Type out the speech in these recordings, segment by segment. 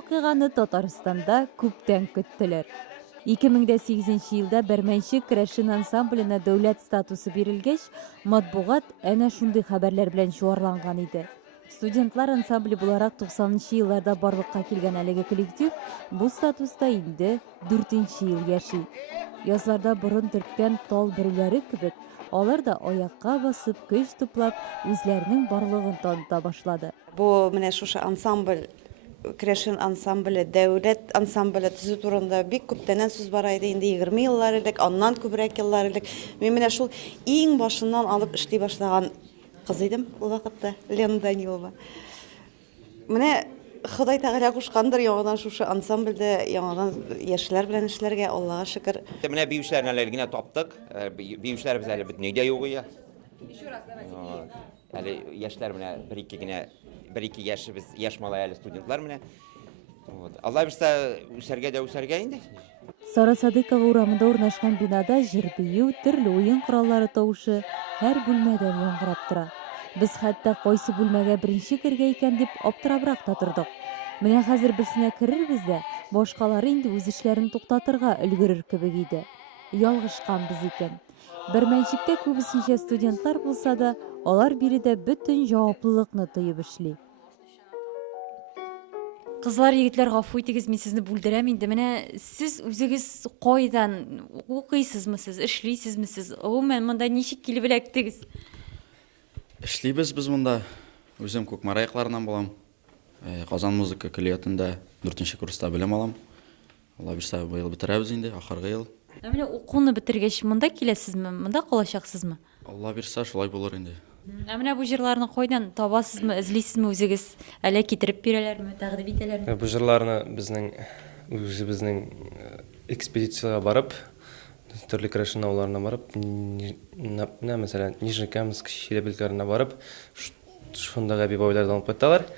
вакыйганы Татарстанда күптән көттеләр. 2008 елда Бәрмәнчек керәшен ансамбленә дәүләт статусы бирелгәч, матбугат әнә шундый хәбәрләр белән чуарланган иде. Студентлар ансамбле буларак 90-нчы елларда барлыкка килгән әлеге коллектив бу статуста инде 4-нче ел яши. Язларда борын төрткән тал бөреләре кебек, алар да аякка басып, көч туплап, үзләренең барлыгын таныта башлады. Бу менә шушы ансамбль, Керәшен ансамбле, дәүләт ансамбле төзү турында бик күптәннән сүз бара иде, инде 20 еллар элек, аннан күбрәк еллар элек. Мин менә шул иң башыннан алып эшли башлаган кыз идем ул вакытта, Лена Данилова. Менә Ходай Тәгалә кушкандыр яңадан шушы ансамбльдә яңадан яшьләр белән эшләргә, Аллага шөкер. Менә биюшләрне әле генә таптык. Биюшләребез әле бөтенләй дә юк иде. Әле яшьләр менә bir-iki яшебез, яшь малай әле студентлар менә. Алла бирсә үсәргә дә үсәргә инде. Сара Садыкова урамында урнашкан бинада җыр бию, төрле уен кораллары тавышы һәр бүлмәдән яңгырап тора. Без хәтта кайсы бүлмәгә беренче кергә икән дип аптырабрак та тордык. Менә хәзер берсенә керербез дә, башкалары инде үз эшләрен туктатырга өлгерер кебек иде. Ялгышканбыз икән. Бәрмәнчектә күбесенчә студентлар булса да, алар биредә бөтен җаваплылыкны тоеп эшли. Кызлар, егетләр, гафу итегез, мин сезне бүлдерәм инде. Менә сез үзегез кайдан укыйсызмы сез, эшлисезме сез? Гомумән монда ничек килеп эләктегез? Эшлибез без монда. Үзем Күкмара якларыннан булам. Казан музыка колледжында 4-нче курста белем алам. Алла бирсә, бу ел бетерәбез инде, ахыргы ел. Менә укуны бетергәч монда киләсезме? Монда калачаксызмы? Алла бирсә, шулай булыр инде. Менә бу җырларны кайдан табасызмы, эзлисезме үзегез? Әле китереп бирәләрме, тәкъдим итәләрме? Бу җырларны безнең экспедициягә барып, төрле керәшен авылларына барып, мәсәлән, Нижнекамск, Челябинскиләренә барып, шундагы бибайлардан алып кайталар.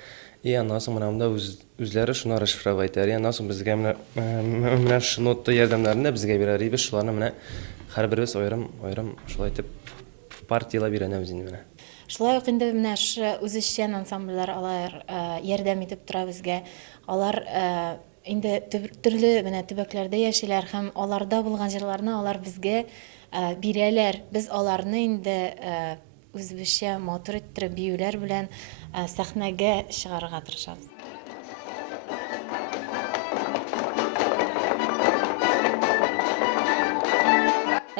И аннан соң монда үзләре шуны расшифровать итәләр. Аннан соң безгә менә шу нота ярдәмнәрен безгә бирәләр. Без шуларны менә һәрберебез аерым шулай итеп партиялар бирәбез инде менә. Шулай ук инде менә үзешчән ансамбльләр алар ярдәм итеп тора безгә. Алар инде төрле менә төбәкләрдә яшиләр һәм аларда булган җырларны алар безгә бирәләр. Без аларны инде үзебезчә матур иттереп биюләр белән сәхнәгә чыгарырга тырышабыз.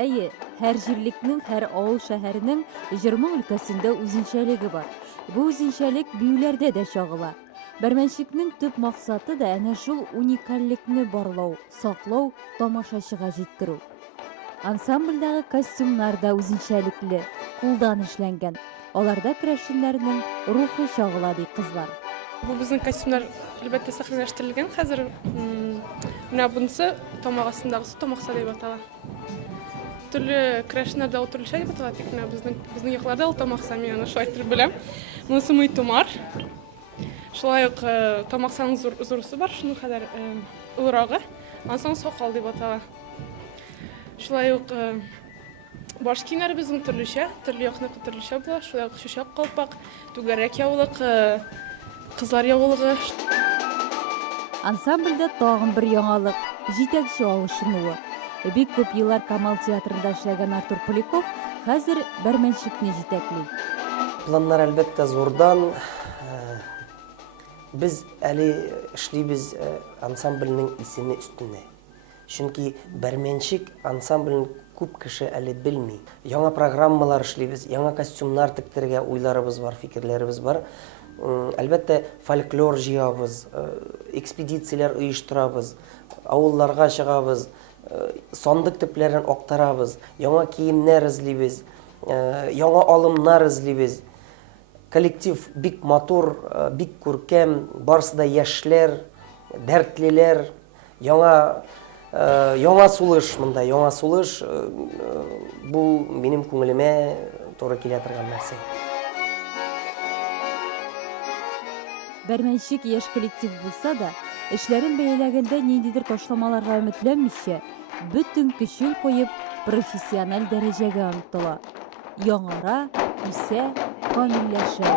Әйе, һәр җирлекнең, һәр авыл шәһәрнең җырмың өлкәсендә үзенчәлеге бар. Бу үзенчәлек биюләрдә дә чагыла. Бәрмәнчекнең төп максаты да әнә шул уникальлекне барлау, саклау, тамашачыга җиткерү. Ансамбльдәге костюмнар да үзенчәлекле, кулдан эшләнгән. Аларда керәшеннәрнең рухы чагыла ди кызлар. Бу безнең костюмнар әлбәттә сәхнәләштерелгән. Хәзер менә бунысы тамагасындагысы тамакса дип атала. Төрле керәшеннәрдә ул төрлечә дип атала, тик менә безнең якларда ул тамакса, мин аны шулай итеп беләм. Монысы мый томар. Шулай ук тамаксаның зурысы бар, шуның кадәр улырагы. Аннан соң сакал дип атала. Шулай ук баш киемнәре безнең төрлечә, төрле якныкы төрлечә була. Шулай ук чүчәк калпак, түгәрәк яулык, кызлар яулыгы. Ансамбльдә тагын бер яңалык – җитәкче алышынуы. Бик күп еллар Камал театрында эшләгән Артур Поляков хәзер Бәрмәнчекне җитәкли. Планнар әлбәттә зурдан. Biz әле эшлибез ансамбльнең исеме өстенә. Чөнки Бәрмәнчек ансамблен күп кеше әле белми. Яңа программалар эшлибез, яңа костюмнар тектергә уйларыбыз бар, фикерләребез бар. Әлбәттә фольклор җыябыз, экспедицияләр оештырабыз, авылларга чыгабыз, сандык төпләрен актарабыз, яңа киемнәр эзлибез, яңа алымнар эзлибез. Коллектив бик матур, бик күркәм, барысы да яшьләр, дәртлеләр, яңа сулыш монда, яңа сулыш, бу минем күңелемә туры килә торган нәрсә. Бәрмәнчек яшь коллектив булса да, эшләрен бәяләгәндә ниндидер ташламаларга өметләнмичә, бөтен көчен куеп, профессиональ дәрәҗәгә омтыла. Яңара, үсә, камилләшә.